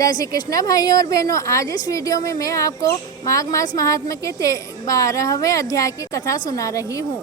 जय श्री कृष्ण भाइयों और बहनों। आज इस वीडियो में मैं आपको माघ मास महात्म्य के 12वें अध्याय की कथा सुना रही हूँ।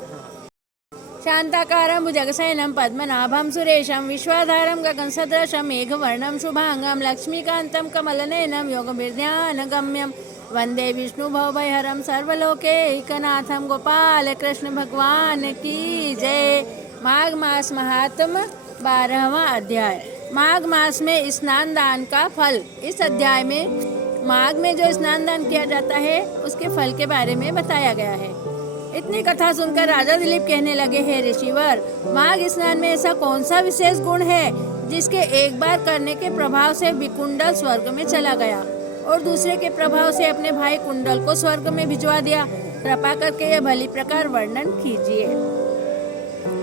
शांताकारं भुजगशयनं पद्मनाभं सुरेशं विश्वाधारं गगनसदृशं मेघवर्णं शुभांगं लक्ष्मीकान्तं कमलनयनं योगनिर्ध्यानगम्यं वंदे विष्णुभवभयहरं सर्वलोकैकनाथं। गोपाल कृष्ण भगवान की जय। माघ मास महात्म्य 12वां अध्याय। माघ मास में स्नान दान का फल। इस अध्याय में माघ में जो स्नान दान किया जाता है उसके फल के बारे में बताया गया है। इतनी कथा सुनकर राजा दिलीप कहने लगे, हे ऋषिवर, माघ स्नान में ऐसा कौन सा विशेष गुण है जिसके एक बार करने के प्रभाव से विकुंडल स्वर्ग में चला गया और दूसरे के प्रभाव से अपने भाई कुंडल को स्वर्ग में भिजवा दिया। कृपा करके यह भली प्रकार वर्णन कीजिए।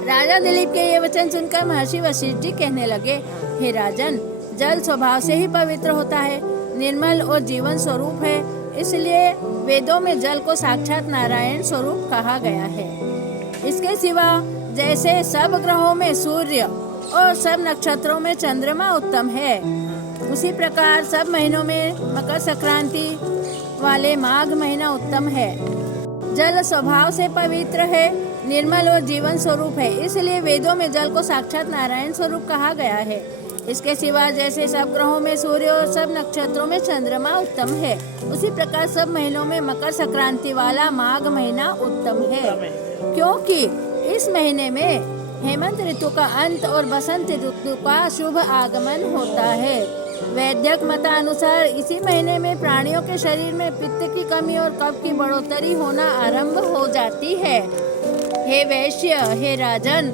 राजा दिलीप के ये वचन सुनकर महर्षि वशिष्ठ जी कहने लगे, हे राजन, जल स्वभाव से ही पवित्र होता है, निर्मल और जीवन स्वरूप है, इसलिए वेदों में जल को साक्षात नारायण स्वरूप कहा गया है। इसके सिवा जैसे सब ग्रहों में सूर्य और सब नक्षत्रों में चंद्रमा उत्तम है, उसी प्रकार सब महीनों में मकर संक्रांति वाले माघ महीना उत्तम है। जल स्वभाव से पवित्र है, निर्मल और जीवन स्वरूप है, इसलिए वेदों में जल को साक्षात नारायण स्वरूप कहा गया है। इसके सिवा जैसे सब ग्रहों में सूर्य और सब नक्षत्रों में चंद्रमा उत्तम है, उसी प्रकार सब महीनों में मकर संक्रांति वाला माघ महीना उत्तम है, क्योंकि इस महीने में हेमंत ऋतु का अंत और बसंत ऋतु का शुभ आगमन होता है। वैद्यक मतानुसार इसी महीने में प्राणियों के शरीर में पित्त की कमी और कफ की बढ़ोतरी होना आरंभ हो जाती है। हे वैश्य, हे राजन,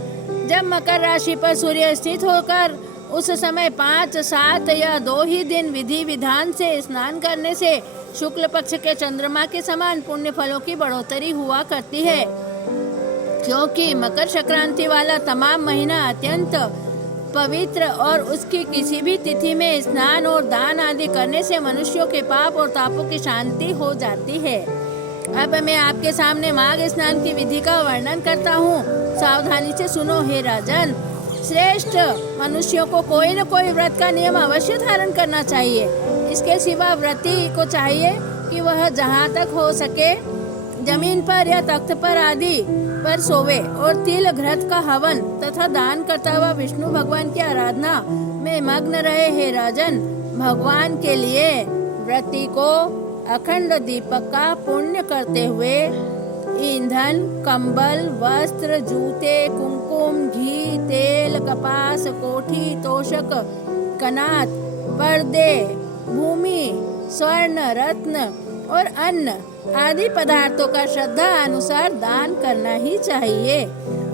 जब मकर राशि पर सूर्य स्थित होकर उस समय 5, 7 या 2 ही दिन विधि विधान से स्नान करने से शुक्ल पक्ष के चंद्रमा के समान पुण्य फलों की बढ़ोतरी हुआ करती है, क्योंकि मकर संक्रांति वाला तमाम महीना अत्यंत पवित्र और उसकी किसी भी तिथि में स्नान और दान आदि करने से मनुष्यों के पाप और तापों की शांति हो जाती है। अब मैं आपके सामने माघ स्नान की विधि का वर्णन करता हूँ, सावधानी से सुनो हे राजन। श्रेष्ठ मनुष्यों को कोई न कोई व्रत का नियम अवश्य धारण करना चाहिए। इसके सिवा व्रती को चाहिए कि वह जहाँ तक हो सके जमीन पर या तख्त पर आदि पर सोवे और तिल घृत का हवन तथा दान करता हुआ विष्णु भगवान की आराधना में मग्न रहे। हे राजन, भगवान के लिए व्रती को अखंड दीपक का पुण्य करते हुए ईंधन, कंबल, वस्त्र, जूते, कुमकुम, घी, तेल, कपास, कोठी, तोषक, कनात, पर्दे, भूमि, स्वर्ण, रत्न और अन्न आदि पदार्थों का श्रद्धा अनुसार दान करना ही चाहिए,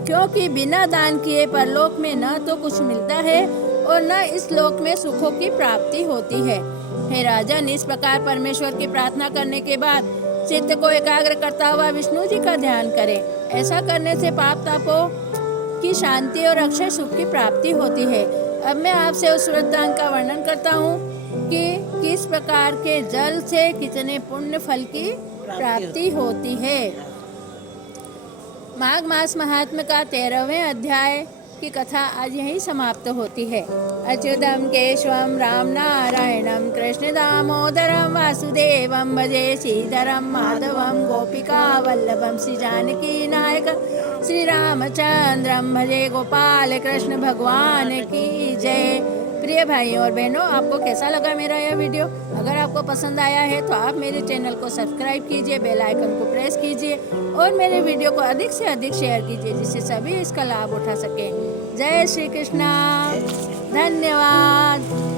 क्योंकि बिना दान किए परलोक में न तो कुछ मिलता है और न इस लोक में सुखों की प्राप्ति होती है। हे राजन, इस प्रकार परमेश्वर की प्रार्थना करने के बाद चित्त को एकाग्र करता हुआ विष्णु जी का ध्यान करें। ऐसा करने से पाप तापों की शांति और अक्षय सुख की प्राप्ति होती है। अब मैं आपसे उस व्रत दान का वर्णन करता हूँ कि किस प्रकार के जल से कितने पुण्य फल की प्राप्ति होती है। माघ मास महात्म्य का 13वें अध्याय की कथा आज यहीं समाप्त होती है। अच्युतम केशवम राम नारायणम कृष्ण दामोदरम वासुदेवम भजे श्रीधरम माधवम गोपिका वल्लभम श्री जानकी नायक श्री रामचंद्रम भजे। गोपाल कृष्ण भगवान की जय। प्रिय भाइयों और बहनों, आपको कैसा लगा मेरा यह वीडियो? अगर आपको पसंद आया है तो आप मेरे चैनल को सब्सक्राइब कीजिए, बेल आइकन को प्रेस कीजिए और मेरे वीडियो को अधिक से अधिक शेयर कीजिए, जिससे सभी इसका लाभ उठा सकें। जय श्री कृष्णा। धन्यवाद।